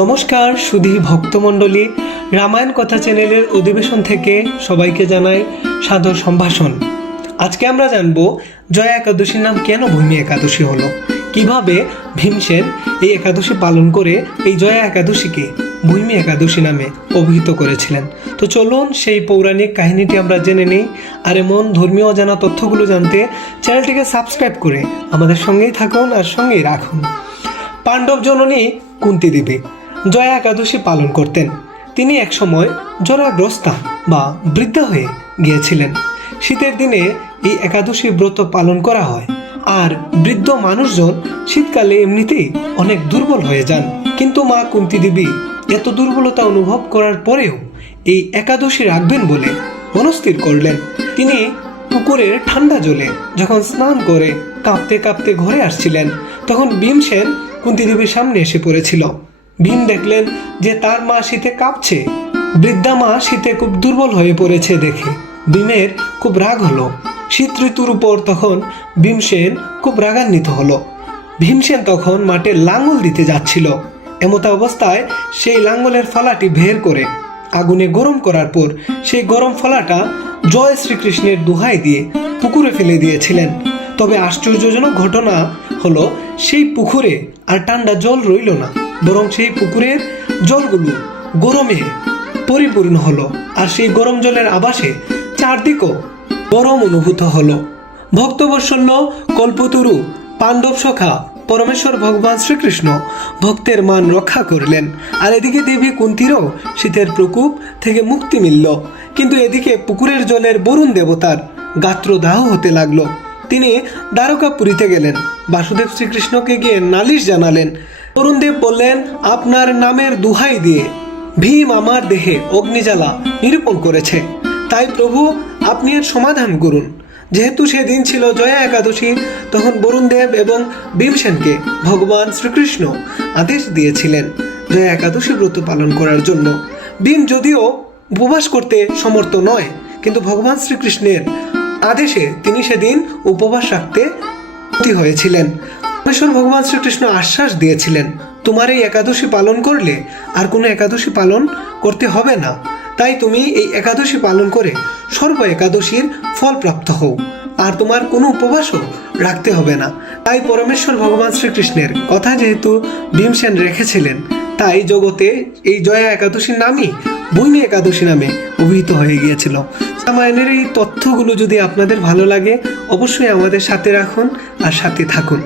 নমস্কার সুধী ভক্তমণ্ডলী, রামায়ণ কথা চ্যানেলের অধিবেশন থেকে সবাইকে জানাই সাদর সম্ভাষণ। আজকে আমরা জানব জয়া একাদশীর নাম কেন ভূমি একাদশী হলো, কিভাবে ভীমসেন এই একাদশী পালন করে এই জয়া একাদশীকে ভূমি একাদশী নামে অভিহিত করেছিলেন। তো চলুন সেই পৌরাণিক কাহিনীটি আমরা জেনে নিই। আর এমন ধর্মীয় অজানা তথ্যগুলো জানতে চ্যানেলটিকে সাবস্ক্রাইব করে আমাদের সঙ্গেই থাকুন আর সঙ্গেই রাখুন। পাণ্ডব জননী কুন্তী দেবী জয়া একাদশী পালন করতেন। তিনি একসময় জরাগ্রস্তা বা বৃদ্ধা হয়ে গিয়েছিলেন। শীতের দিনে এই একাদশী ব্রত পালন করা হয়, আর বৃদ্ধ মানুষজন শীতকালে এমনিতেই অনেক দুর্বল হয়ে যান। কিন্তু মা কুন্তী দেবী এত দুর্বলতা অনুভব করার পরেও এই একাদশী রাখবেন বলে মনস্থির করলেন। তিনি পুকুরের ঠান্ডা জলে যখন স্নান করে কাঁপতে কাঁপতে ঘরে আসছিলেন, তখন ভীমসেন কুন্তী দেবীর সামনে এসে পড়েছিল। ভীম দেখলেন যে তার মা শীতে কাঁপছে। বৃদ্ধা মা শীতে খুব দুর্বল হয়ে পড়েছে দেখে ভীমের খুব রাগ হলো। শীত ঋতুর উপর তখন ভীমসেন খুব রাগান্বিত হলো। ভীমসেন তখন মাঠে লাঙ্গল দিতে যাচ্ছিল। এমত অবস্থায় সেই লাঙ্গলের ফলাটি বের করে আগুনে গরম করার পর সেই গরম ফলাটা জয় শ্রীকৃষ্ণের দোহাই দিয়ে পুকুরে ফেলে দিয়েছিলেন। তবে আশ্চর্যজনক ঘটনা হলো, সেই পুকুরে আর ঠান্ডা জল রইল না, বরং সেই পুকুরের জলগুলো গরমে পরিপূর্ণ হলো। আর সেই গরম জলের আবাসে চারদিকও গরম অনুভূত হলো। ভক্তবৎসল্য কল্পতরু পাণ্ডব সখা পরমেশ্বর ভগবান শ্রীকৃষ্ণ ভক্তের মান রক্ষা করলেন। আর এদিকে দেবী কুন্তীরও শীতের প্রকোপ থেকে মুক্তি মিলল। কিন্তু এদিকে পুকুরের জলের বরুণ দেবতার গাত্রদাহ হতে লাগলো। তিনি দ্বারকাপুরীতে গেলেন, বাসুদেব শ্রীকৃষ্ণকে গিয়ে নালিশ জানালেন। বরুণদেব বললেন, আপনার নামের দোহাই দিয়ে ভীম আমার দেহে অগ্নিজ্বালা নিরূপণ করেছে, তাই প্রভু আপনি এর সমাধান করুন। যেহেতু সেদিন ছিল জয়া একাদশী, তখন বরুণদেব এবং ভীমসেনকে ভগবান শ্রীকৃষ্ণ আদেশ দিয়েছিলেন জয়া একাদশী ব্রত পালন করার জন্য। ভীম যদিও উপবাস করতে সমর্থ নয়, কিন্তু ভগবান শ্রীকৃষ্ণের আদেশে তিনি সেদিন উপবাস রাখতে বাধ্য হয়েছিলেন। পরমেশ্বর ভগবান শ্রীকৃষ্ণ আশ্বাস দিয়েছিলেন, তোমার এই একাদশী পালন করলে আর কোনো একাদশী পালন করতে হবে না। তাই তুমি এই একাদশী পালন করে সর্ব একাদশীর ফল প্রাপ্ত হও, আর তোমার কোনো উপবাসও রাখতে হবে না। তাই পরমেশ্বর ভগবান শ্রীকৃষ্ণের কথা যেহেতু ভীমসেন রেখেছিলেন, তাই জগতে এই জয়া একাদশীর নামই ভূমি একাদশী নামে অভিহিত হয়ে গিয়েছিল। রামায়ণের এই তথ্যগুলো যদি আপনাদের ভালো লাগে, অবশ্যই আমাদের সাথে রাখুন আর সাথে থাকুন।